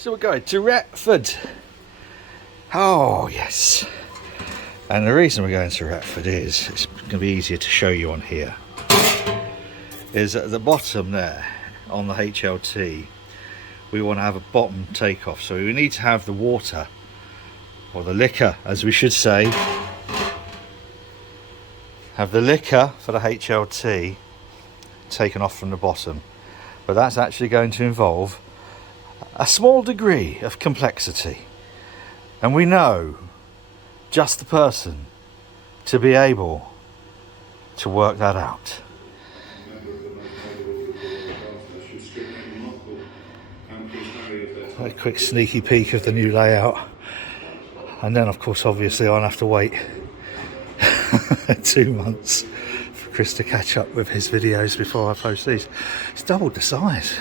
So we're going to Retford. Oh yes. And the reason we're going to Retford is, it's going to be easier to show you on here, is at the bottom there on the HLT we want to have a bottom takeoff, so we need to have the water, or the liquor as we should say, have the liquor for the HLT taken off from the bottom. But that's actually going to involve a small degree of complexity, and we know just the person to be able to work that out. A quick sneaky peek of the new layout, and then of course obviously I'll have to wait 2 months for Chris to catch up with his videos before I post these. It's doubled the size.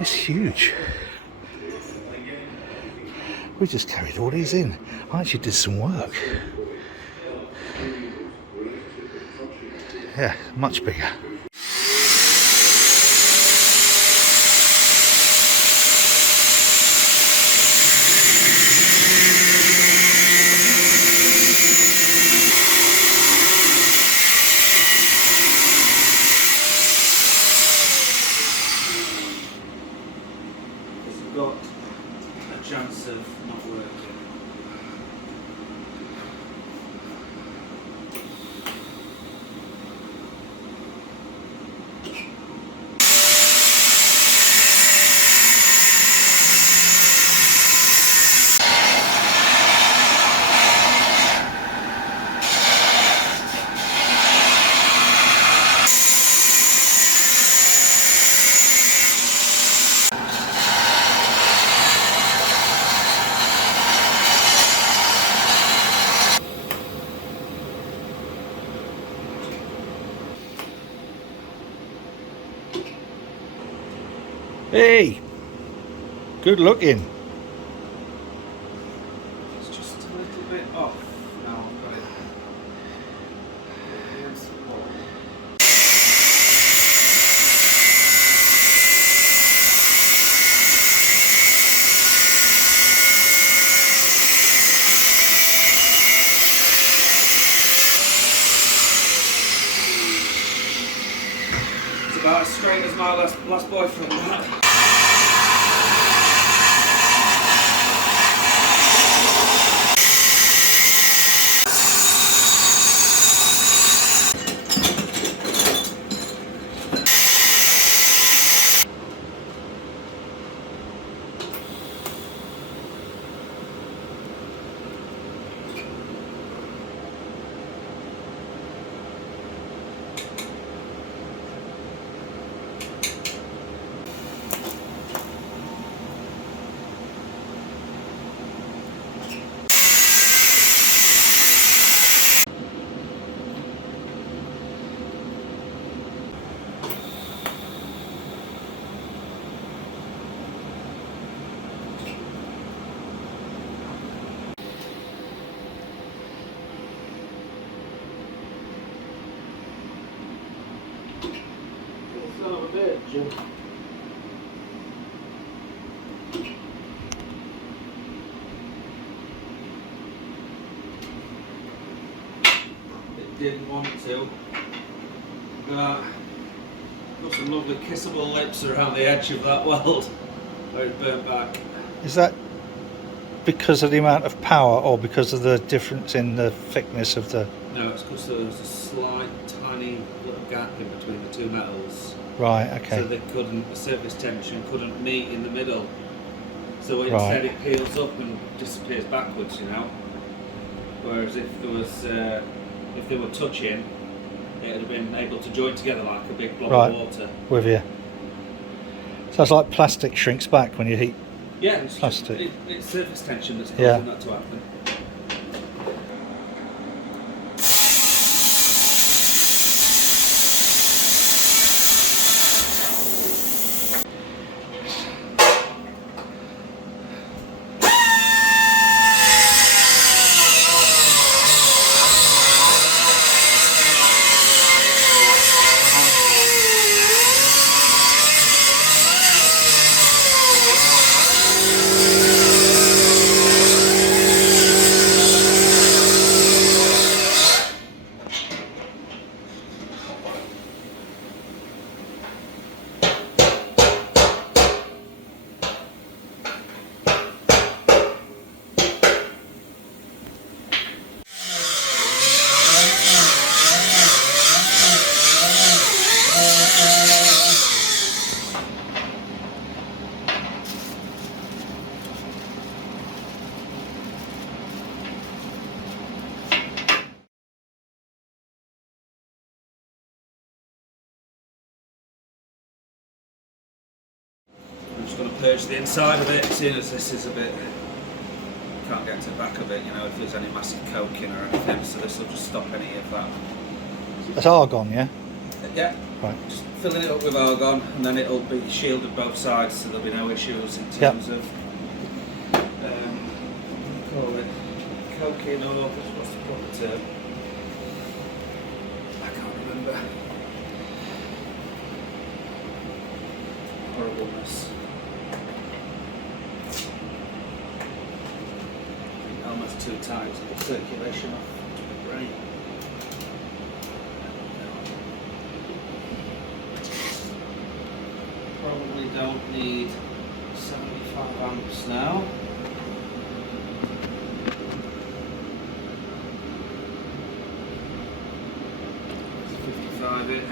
It's huge. We just carried all these in. I actually did some work. Yeah, much bigger. Got a chance of not working. Hey, good looking. It's just a little bit off now. I've got it against the wall. It's about as straight as my last boyfriend. That. It didn't want to. Got some lovely kissable lips around the edge of that weld where it burnt back. Is that because of the amount of power, or because of the difference in the thickness of the... No, it's because there was a slight tiny little gap in between the two metals. Right, okay. So they couldn't, the surface tension couldn't meet in the middle. So instead it peels up and disappears backwards, you know. Whereas if there was, if they were touching, it would have been able to join together like a big blob of water. With you. So it's like plastic shrinks back when you heat. Yeah, it's plastic. It's surface tension that's causing that to happen. purge the inside of it, seeing as this is a bit, can't get to the back of it, you know, if there's any massive coking or anything, so this will just stop any of that. That's argon, yeah? Yeah, Right. just filling it up with argon, and then it'll be shielded both sides, so there'll be no issues in terms of, call it coking, or what's the proper term? I can't remember. Horribleness. I think almost too tight to get circulation off to the brain. Probably don't need 75 amps now. It's 55 it.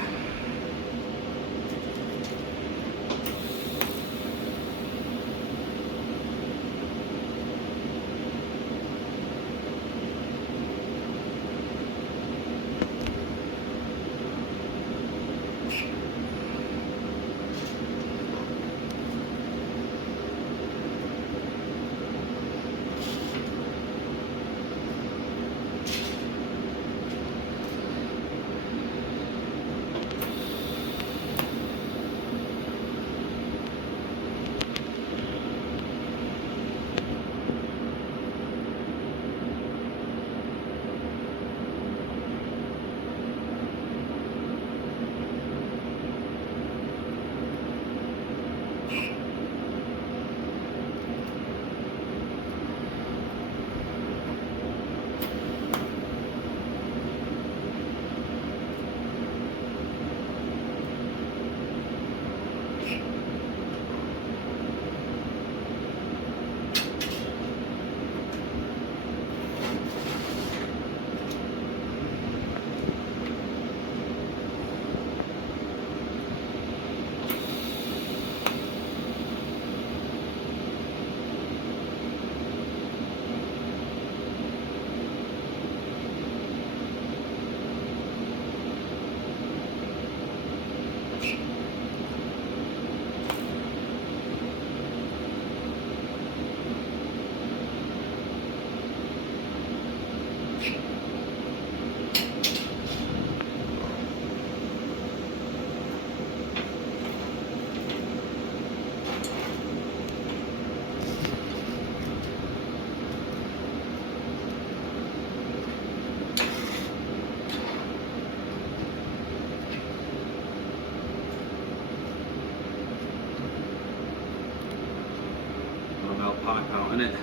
Pipe out in it,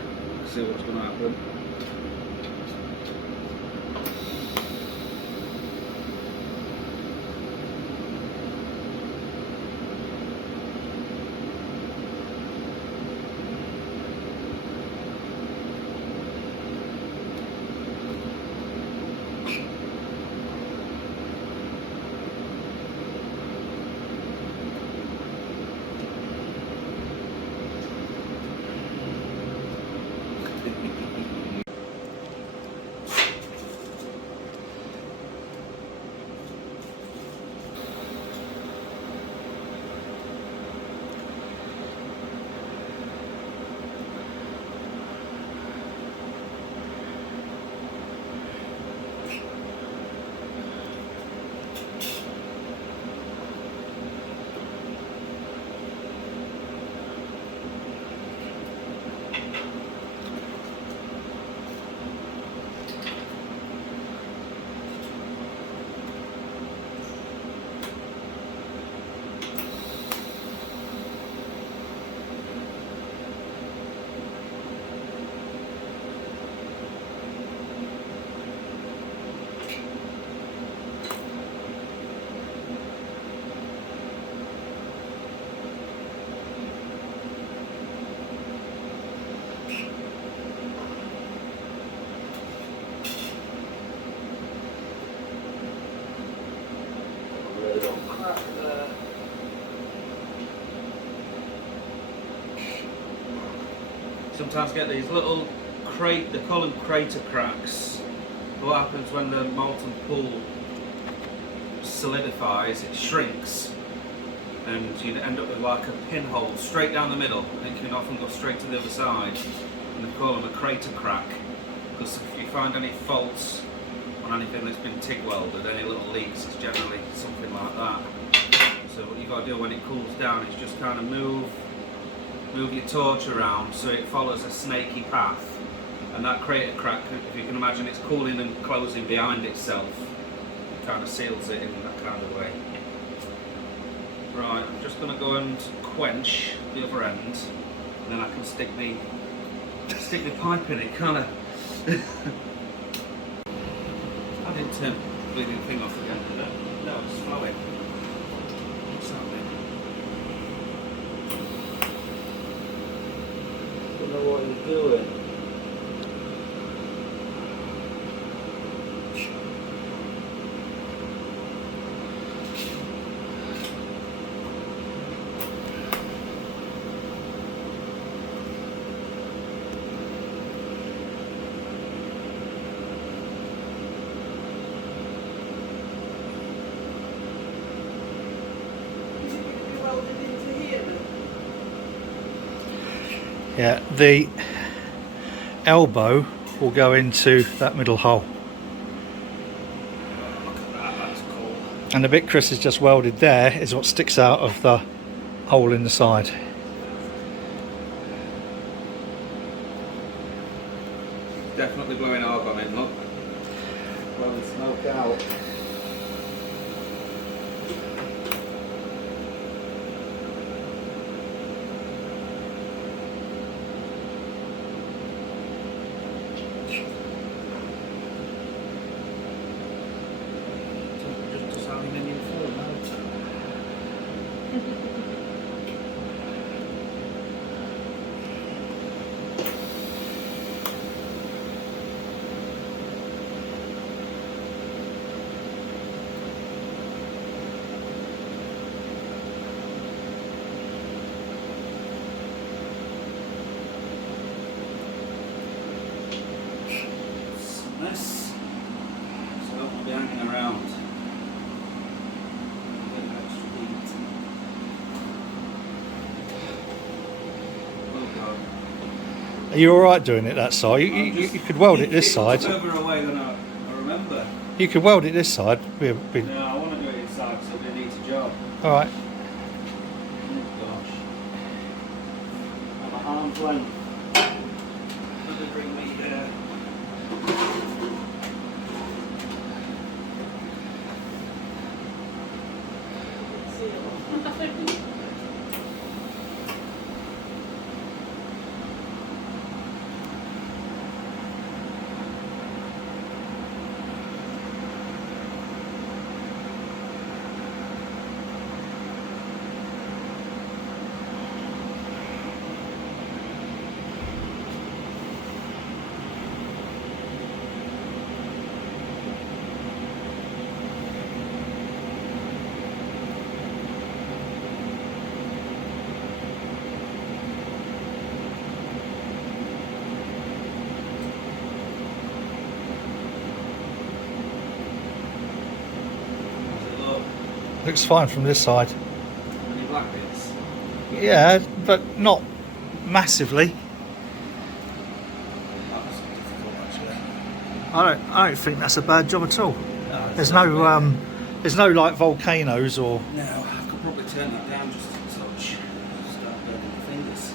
see what's going to happen. Sometimes get these little they call them crater cracks. What happens when the molten pool solidifies, it shrinks, and you'd end up with like a pinhole straight down the middle, and it can often go straight to the other side, and they call them a crater crack, because if you find any faults on anything that's been TIG welded, any little leaks, it's generally something like that. So what you've got to do when it cools down is just kind of move your torch around so it follows a snaky path, and that crater crack, if you can imagine, it's cooling and closing behind itself. It kind of seals it in that kind of way. Right, I'm just going to go and quench the other end, and then I can stick the pipe in it, can't I? I didn't turn the bleeding thing off again, did I? No, it's flowing. What's happening? Don't know what you're doing. Yeah, the elbow will go into that middle hole. Look at that, that's cool. And the bit Chris has just welded there is what sticks out of the hole in the side. Definitely blowing argon in, look. Blowing smoke out. Just aluminium foil now. This, so I don't want to be hanging around. Get an extra heat. Oh God. Are you alright doing it that side? You could weld it this side. It's further away than I remember. You could weld it this side. No, I want to do it inside so it needs a job. Alright. Oh gosh. I'm a arm's length. Let me bring me Looks fine from this side. any black bits. Yeah, but not massively. That was difficult actually. I don't think that's a bad job at all. No, There's no like volcanoes or. No, I could probably turn that down just a touch. Start burning my fingers.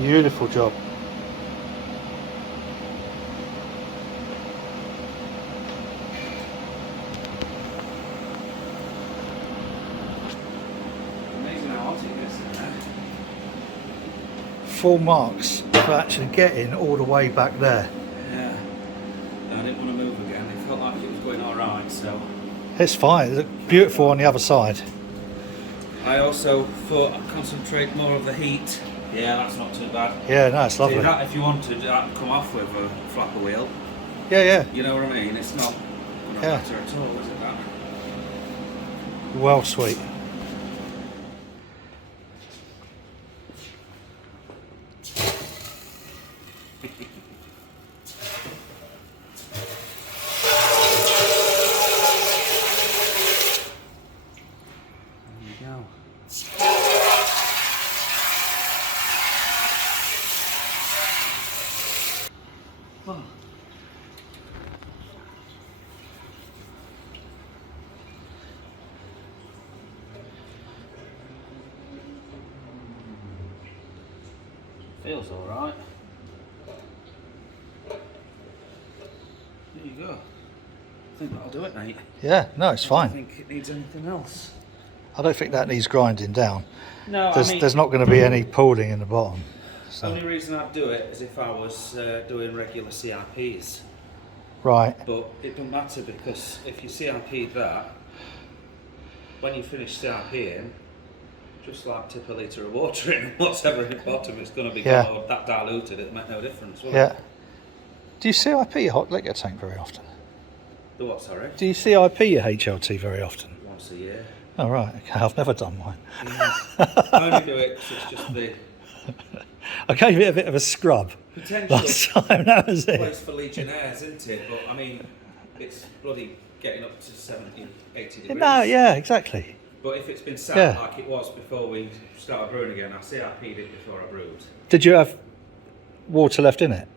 Beautiful job. Amazing how hot it gets in there. Full marks for actually getting all the way back there. Yeah. I didn't want to move again. It felt like it was going alright, so. It's fine. It looked beautiful on the other side. I also thought I'd concentrate more of the heat. Yeah, that's not too bad. Yeah, no, it's lovely. See, that, if you wanted, that would come off with a flapper wheel. Yeah, yeah. You know what I mean? It's not gonna matter at all, is it, that? Well, sweet. Oh. Feels alright. There you go. I think that'll do it, mate. Yeah, no, it's I fine. don't think it needs anything else. I don't think that needs grinding down. No, There's not going to be any pooling in the bottom. The only reason I'd do it is if I was doing regular CIPs. Right. But it doesn't matter, because if you CIP that, when you finish CIPing, just like tip a litre of water in, whatever in the bottom, it's going to be that diluted, it'll make no difference, will it? Do you CIP your hot liquor tank very often? The what, sorry? Do you CIP your HLT very often? Once a year. Oh, right. Okay, I've never done mine. Yeah. I only do it because it's just the I gave it a bit of a scrub potential last time, that was it. place for Legionnaires, isn't it? But I mean, it's bloody getting up to 70, 80 degrees. No, yeah, exactly. But if it's been sat like it was before we started brewing again, I CIP'd it before I brewed. Did you have water left in it?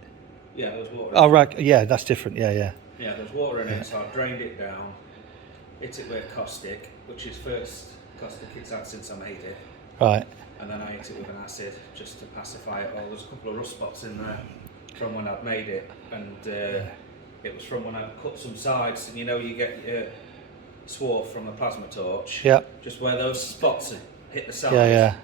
Yeah, there was water. Oh, right. Yeah, that's different. Yeah, yeah. Yeah, there's water in it, so I drained it down, hit it with caustic, which is first caustic it's had since I made it. Right. And then I hit it with an acid just to pacify it all. There's a couple of rust spots in there from when I'd made it, and it was from when I cut some sides, and you know you get your swarf from the plasma torch. Yeah. Just where those spots had hit the sides. Yeah, yeah.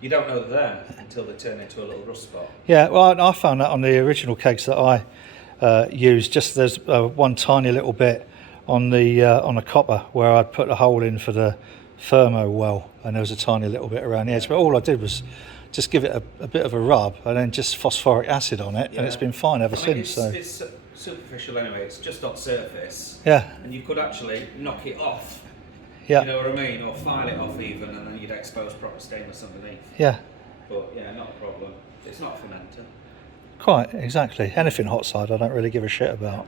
You don't know they're there until they turn into a little rust spot. Yeah, well, I found that on the original kegs that I used. Just there's one tiny little bit on the copper where I'd put a hole in for the thermo well, and there was a tiny little bit around the edge. But all I did was just give it a bit of a rub, and then just phosphoric acid on it, and it's been fine ever since. It's superficial anyway. It's just on surface. Yeah. And you could actually knock it off. Yeah. You know what I mean? Or file it off even, and then you'd expose proper stainless underneath. Yeah. But yeah, not a problem. It's not a fermenter. Quite, exactly. Anything hot side I don't really give a shit about.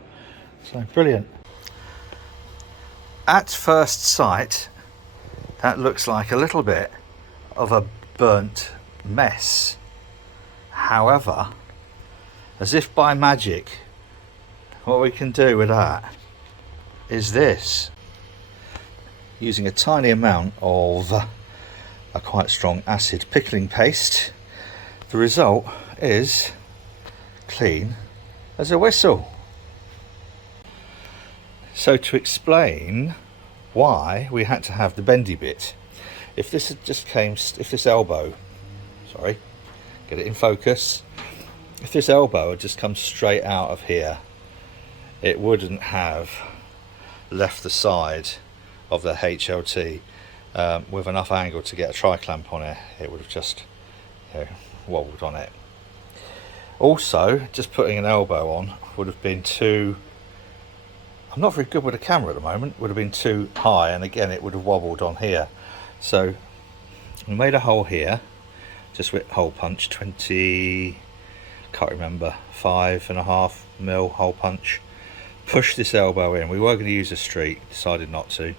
So, brilliant. At first sight, that looks like a little bit of a burnt mess. However, as if by magic, what we can do with that is this. Using a tiny amount of a quite strong acid pickling paste, the result is clean as a whistle. So to explain why we had to have the bendy bit, if this had just if this elbow, sorry, get it in focus, if this elbow had just come straight out of here, it wouldn't have left the side of the HLT with enough angle to get a tri-clamp on it. It would have just wobbled on it. Also, just putting an elbow on would have been too, I'm not very good with a camera at the moment, would have been too high, and again it would have wobbled on here. So we made a hole here, just with hole punch, 20, can't remember, 5.5 mil hole punch. Push this elbow in. We were going to use a street, decided not to.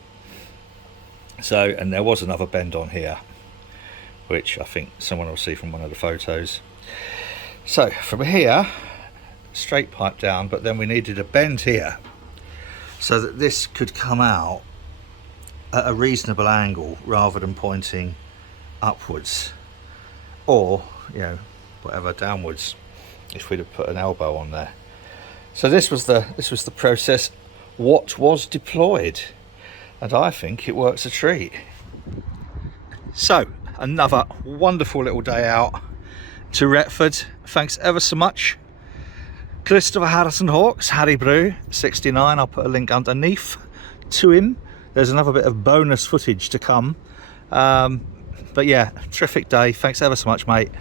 So, and there was another bend on here, which I think someone will see from one of the photos. So from here, straight pipe down, but then we needed a bend here so that this could come out at a reasonable angle rather than pointing upwards, or whatever downwards if we'd have put an elbow on there. So this was the process what was deployed, and I think it works a treat. So another wonderful little day out to Retford. Thanks ever so much, Christopher Harrison Hawks, Harry BREW 69. I'll put a link underneath to him. There's another bit of bonus footage to come, but yeah, terrific day. Thanks ever so much, mate.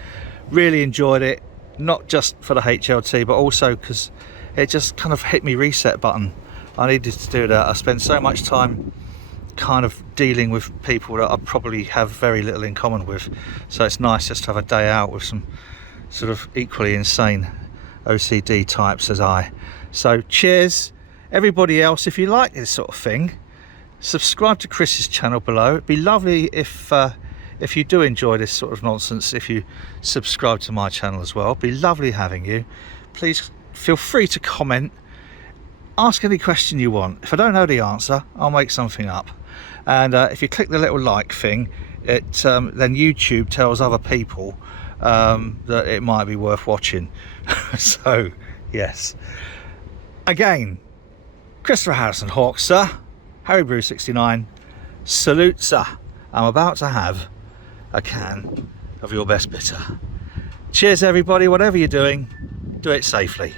Really enjoyed it, not just for the HLT but also because it just kind of hit me reset button. I needed to do that. I spent so much time kind of dealing with people that I probably have very little in common with, so it's nice just to have a day out with some sort of equally insane OCD types as I. So cheers everybody else. If you like this sort of thing, subscribe to Chris's channel below. It'd be lovely if you do enjoy this sort of nonsense, if you subscribe to my channel as well. It'd be lovely having you. Please feel free to comment, ask any question you want. If I don't know the answer, I'll make something up. And if you click the little like thing, it then YouTube tells other people that it might be worth watching. So yes, again, Christopher Harrison Hawks, sir, Harry BREW 69, salute, sir. I'm about to have a can of your best bitter. Cheers everybody. Whatever you're doing, do it safely.